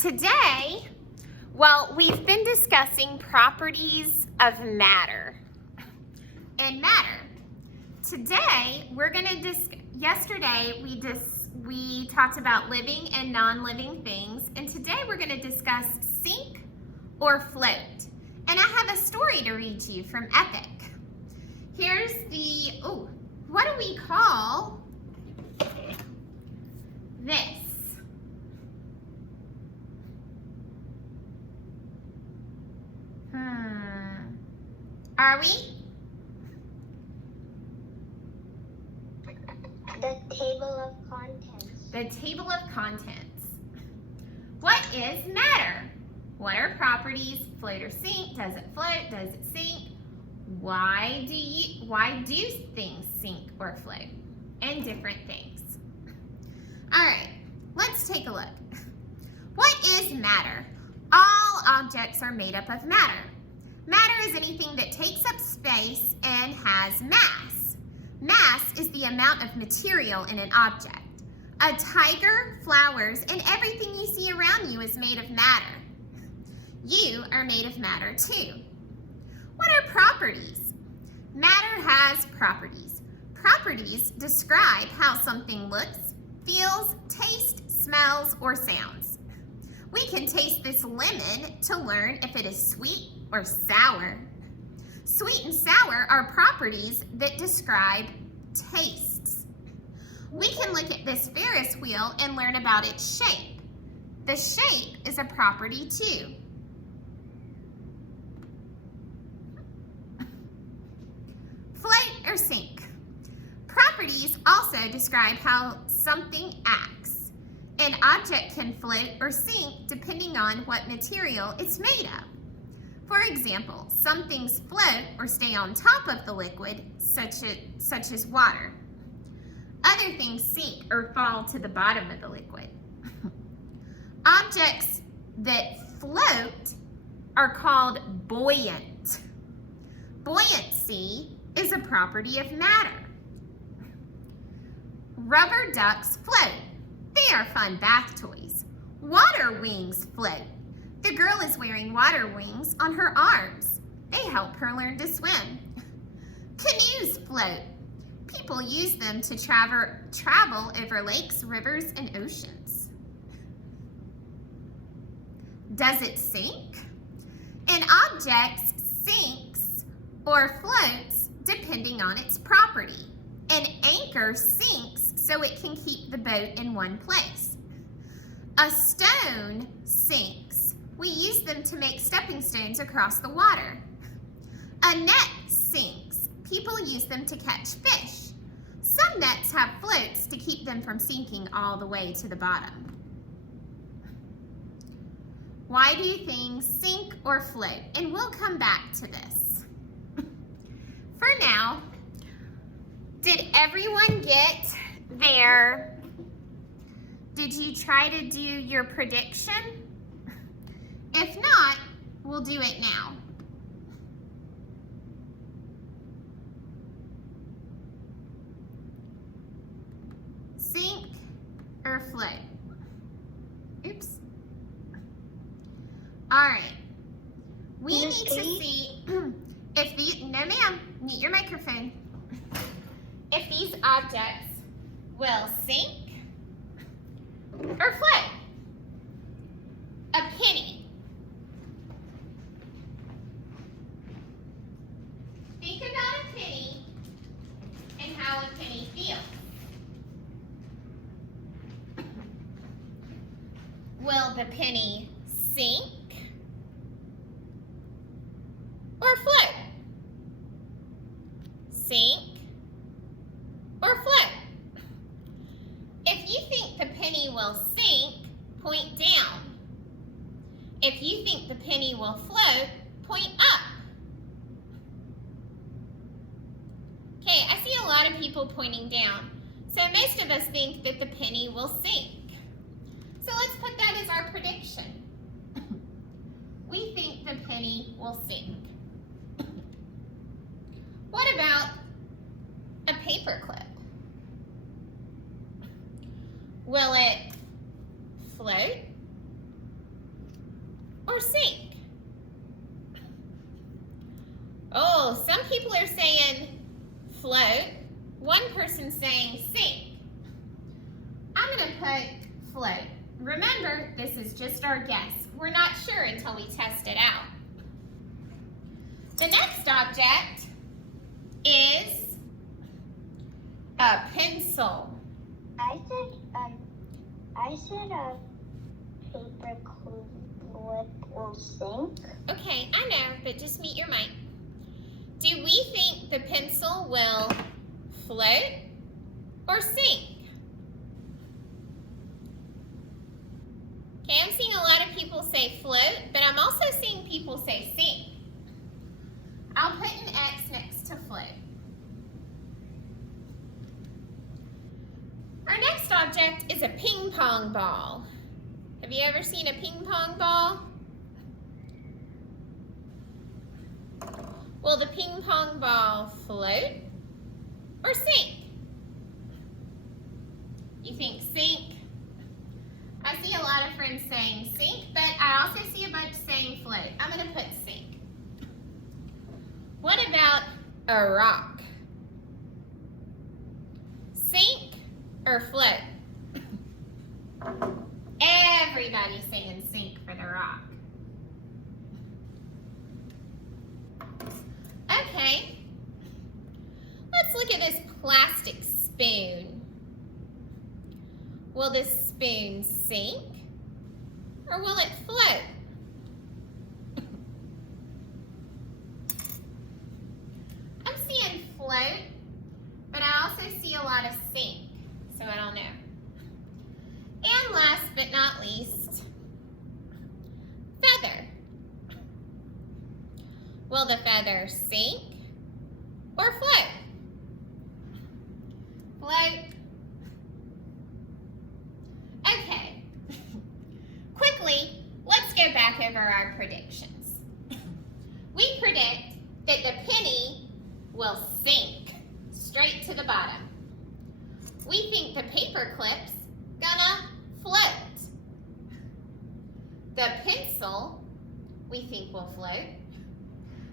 Today, well, we've been discussing properties of matter and matter. Today, we're going to yesterday we talked about living and non-living things, and today we're going to discuss sink or float. And I have a story to read to you from Epic. Here's the, what do we call this? Are we? The table of contents. The table of contents. What is matter? What are properties? Float or sink? Does it float? Does it sink? Why do things sink or float? And different things. All right, let's take a look. What is matter? All objects are made up of matter. Matter is anything that takes up space and has mass. Mass is the amount of material in an object. A tiger, flowers, and everything you see around you is made of matter. You are made of matter too. What are properties? Matter has properties. Properties describe how something looks, feels, tastes, smells, or sounds. We can taste this lemon to learn if it is sweet or sour. Sweet and sour are properties that describe tastes. We can look at this Ferris wheel and learn about its shape. The shape is a property too. Float or sink. Properties also describe how something acts. An object can float or sink depending on what material it's made of. For example, some things float or stay on top of the liquid, such as water. Other things sink or fall to the bottom of the liquid. Objects that float are called buoyant. Buoyancy is a property of matter. Rubber ducks float. They are fun bath toys. Water wings float. The girl is wearing water wings on her arms. They help her learn to swim. Canoes float. People use them to travel over lakes, rivers, and oceans. Does it sink? An object sinks or floats depending on its property. An anchor sinks so it can keep the boat in one place. A stone sinks. We use them to make stepping stones across the water. A net sinks. People use them to catch fish. Some nets have floats to keep them from sinking all the way to the bottom. Why do things sink or float? And we'll come back to this. For now, did everyone get there? Did you try to do your prediction? If not, we'll do it now. Sink or float? Oops. All right. We need to see if these, no ma'am, mute your microphone. If these objects will sink or float. A penny. Think about a penny and how a penny feels. Will the penny sink or float? Sink or float? If you think the penny will sink, point down. If you think the penny will float, point up. Okay, I see a lot of people pointing down. So most of us think that the penny will sink. So let's put that as our prediction. We think the penny will sink. What about a paperclip? Will it float or sink? Oh, some people are saying float. One person's saying sink. I'm going to put float. Remember, this is just our guess. We're not sure until we test it out. The next object is a pencil. I said a paper clip will sink. Okay, I know, but just mute your mic. Do we think the pencil will float or sink? Okay, I'm seeing a lot of people say float, but I'm also seeing people say sink. I'll put an X next to float. Our next object is a ping pong ball. Have you ever seen a ping pong ball? Will the ping pong ball float or sink? You think sink? I see a lot of friends saying sink, but I also see a bunch saying float. I'm going to put sink. What about a rock? Sink or float? Everybody's saying sink for the rock. Okay, let's look at this plastic spoon. Will this spoon sink or will it float? I'm seeing float, but I also see a lot of sink, so I don't know. And last but not least, feather. Will the feather sink or float? Float. Okay. Quickly, let's go back over our predictions. We predict that the penny will sink straight to the bottom. We think the paper clip's gonna float. The pencil, we think will float.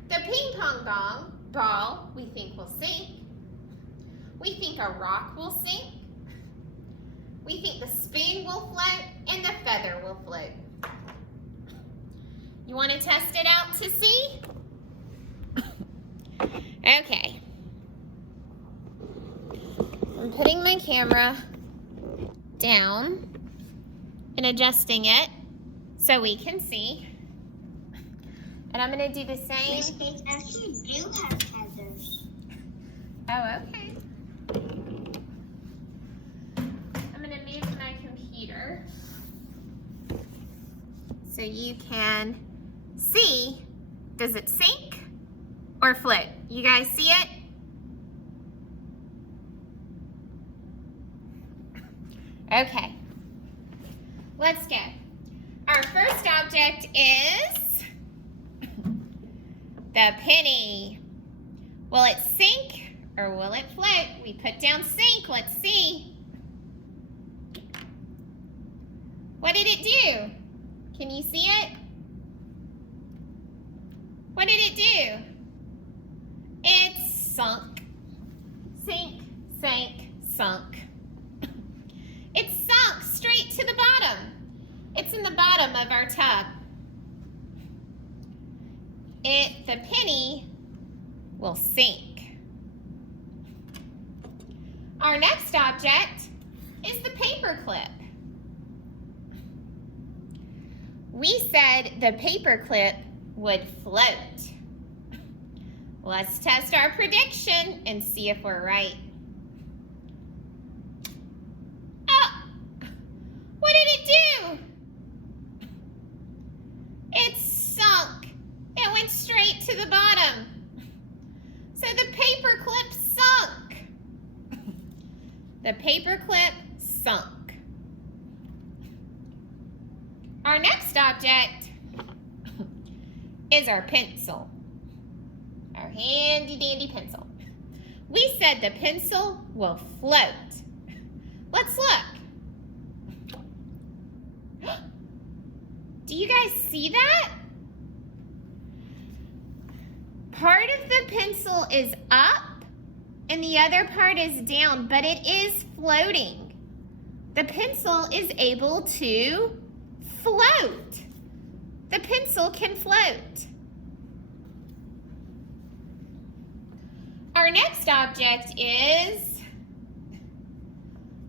The ping pong ball, we think will sink. We think a rock will sink. We think the spoon will float and the feather will float. You want to test it out to see? Okay. I'm putting my camera down and adjusting it so we can see. And I'm going to do the same. Miss, they actually do have feathers. Oh, okay. I'm going to move my computer so you can see, does it sink or float? You guys see it? Okay, let's go. Our first object is the penny. Will it sink or will it float? We put down sink. Let's see. What did it do? Can you see it? What did it do? It sunk. Sink, sank, sunk. It sunk straight to the bottom. It's in the bottom of our tub. The penny will sink. Our next object is the paper clip. We said the paper clip would float. Let's test our prediction and see if we're right. Oh, what did it do? It sunk. It went straight to the bottom. So the paper clip sunk. The paper clip sunk. Our next object is our pencil. Our handy dandy pencil. We said the pencil will float. Let's look. Do you guys see that? Part of the pencil is up and the other part is down, but it is floating. The pencil is able to float. The pencil can float. Our next object is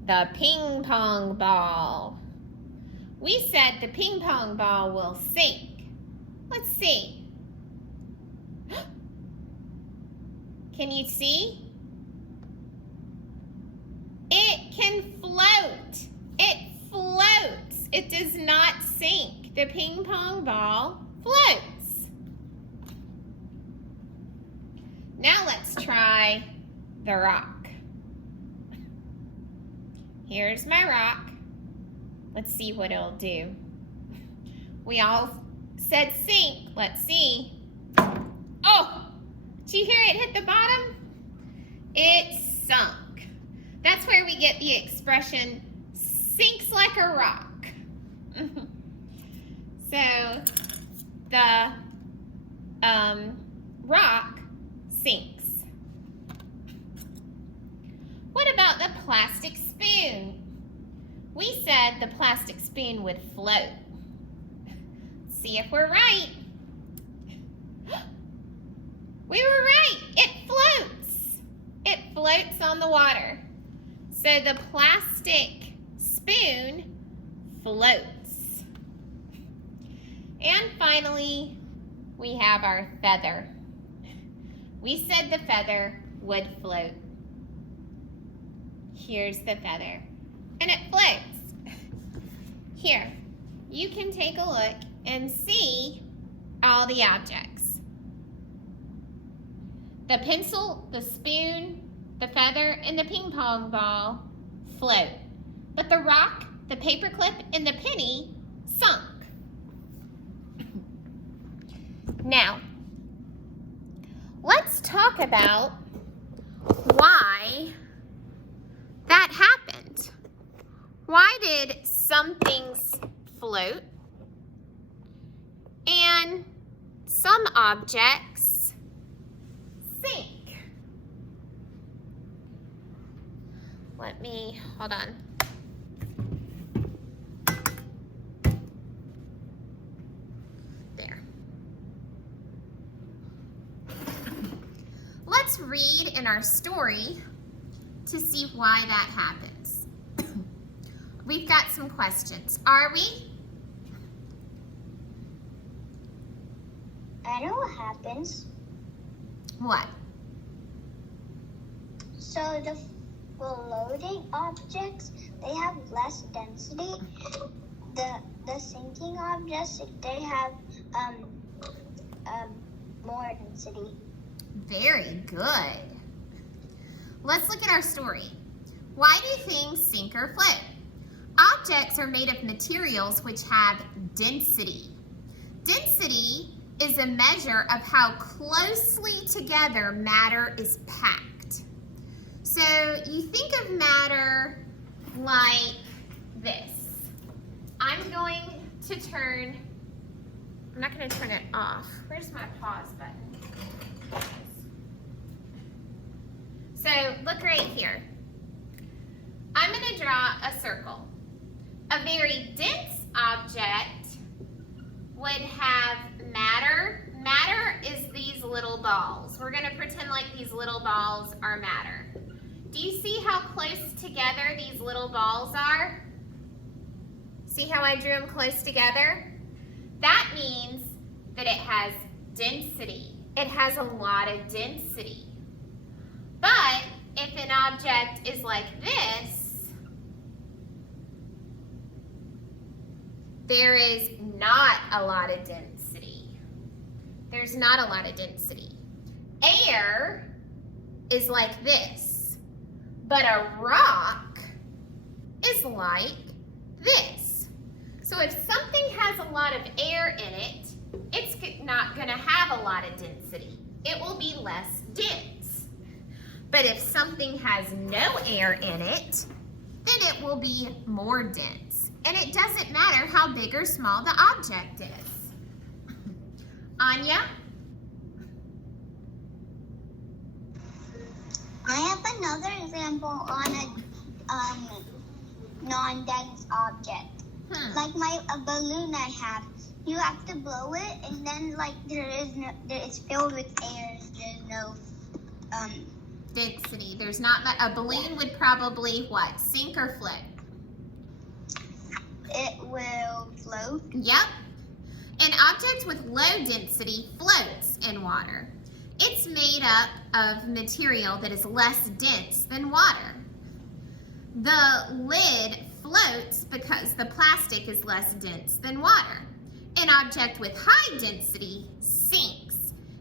the ping pong ball. We said the ping pong ball will sink. Let's see. Can you see? It can float. It floats. It does not sink. The ping pong ball floats. Now let's try the rock. Here's my rock. Let's see what it'll do. We all said sink. Let's see. Oh, did you hear it hit the bottom? It sunk. That's where we get the expression, sinks like a rock. So, the rock sinks. What about the plastic spoon? We said the plastic spoon would float. See if we're right. We were right. It floats. It floats on the water. So the plastic spoon floats. And finally, we have our feather. We said the feather would float. Here's the feather. And it floats. Here, you can take a look and see all the objects. The pencil, the spoon, the feather, and the ping pong ball float. But the rock, the paperclip, and the penny sunk. Now, let's talk about why that happened. Why did some things float and some objects sink? Hold on. There. Let's read in our story to see why that happens. We've got some questions. Are we? I know what happens. What? So the floating objects, they have less density. The sinking objects, they have more density. Very good. Let's look at our story. Why do things sink or float? Objects are made of materials which have density. Density is a measure of how closely together matter is packed. So you think of matter like this. I'm not going to turn it off. Where's my pause button? So look right here. I'm going to draw a circle. A very dense object would have matter. Matter is these little balls. We're going to pretend like these little balls are matter. Do you see how close together these little balls are? See how I drew them close together? That means that it has density. It has a lot of density. But if an object is like this, there is not a lot of density. There's not a lot of density. Air is like this, but a rock is like this. So if something has a lot of air in it, it's not going to have a lot of density. It will be less dense. But if something has no air in it, then it will be more dense. And it doesn't matter how big or small the object is. Anya? I have another example on a non-dense object. Like a balloon I have. You have to blow it, and then it's filled with air. There's no density. There's not a balloon would probably what? Sink or float? It will float. Yep. An object with low density floats in water. It's made up of material that is less dense than water. The lid floats because the plastic is less dense than water. An object with high density sinks.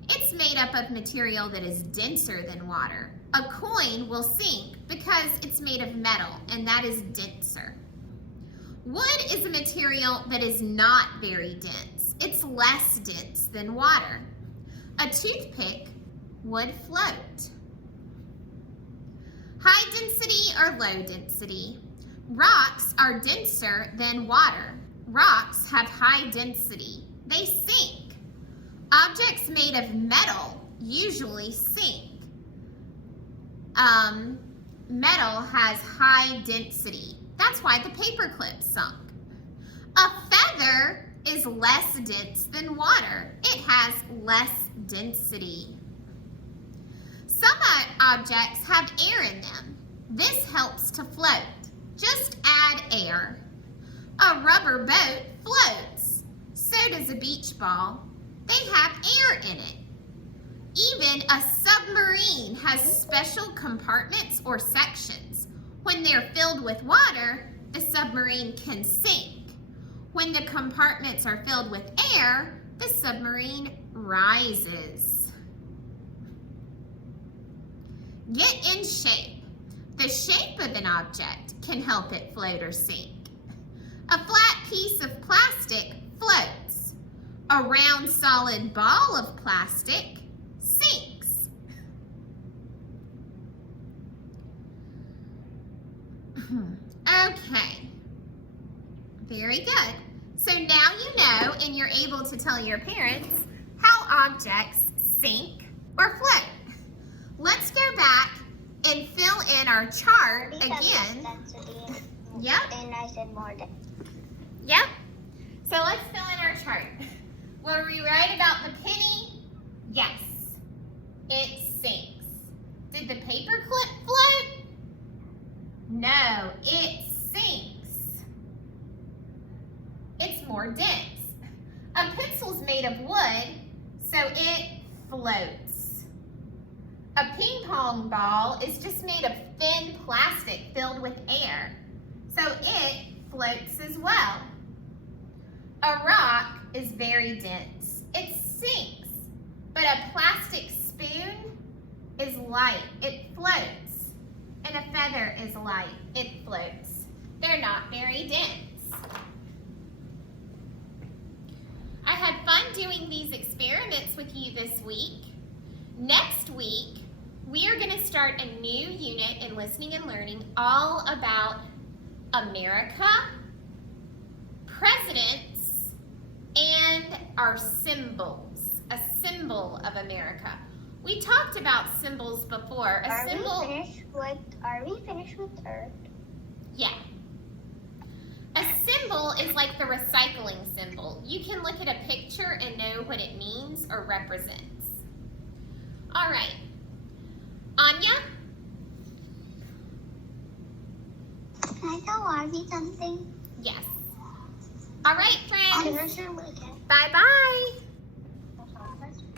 It's made up of material that is denser than water. A coin will sink because it's made of metal, and that is denser. Wood is a material that is not very dense. It's less dense than water. A toothpick would float. High density or low density? Rocks are denser than water. Rocks have high density. They sink. Objects made of metal usually sink. Metal has high density. That's why the paperclip sunk. A feather is less dense than water. It has less density. Some objects have air in them. This helps to float. Just add air. A rubber boat floats. So does a beach ball. They have air in it. Even a submarine has special compartments or sections. When they're filled with water, the submarine can sink. When the compartments are filled with air, the submarine rises. Get in shape. The shape of an object can help it float or sink. A flat piece of plastic floats. A round solid ball of plastic sinks. Okay, very good. So now you know and you're able to tell your parents how objects sink or float. Let's go back and fill in our chart again. Yep. And I said more density. Yep. So let's fill in our chart. Were we right about the penny? Yes. It sinks. Did the paperclip float? No, it sinks. It's more dense. A pencil's made of wood, so it floats. A ping pong ball is just made of thin plastic filled with air, so it floats as well. A rock is very dense. It sinks, but a plastic spoon is light. It floats. And a feather is light. It floats. They're not very dense. I had fun doing these experiments with you this week. Next week, we are going to start a new unit in listening and learning all about America, presidents, and our symbols. A symbol of America. We talked about symbols before. Are we finished with Earth? Yeah. A symbol is like the recycling symbol. You can look at a picture and know what it means or represents. All right. Anya? Can I tell Arby something? Yes. All right, friends. Weekend. Bye-bye.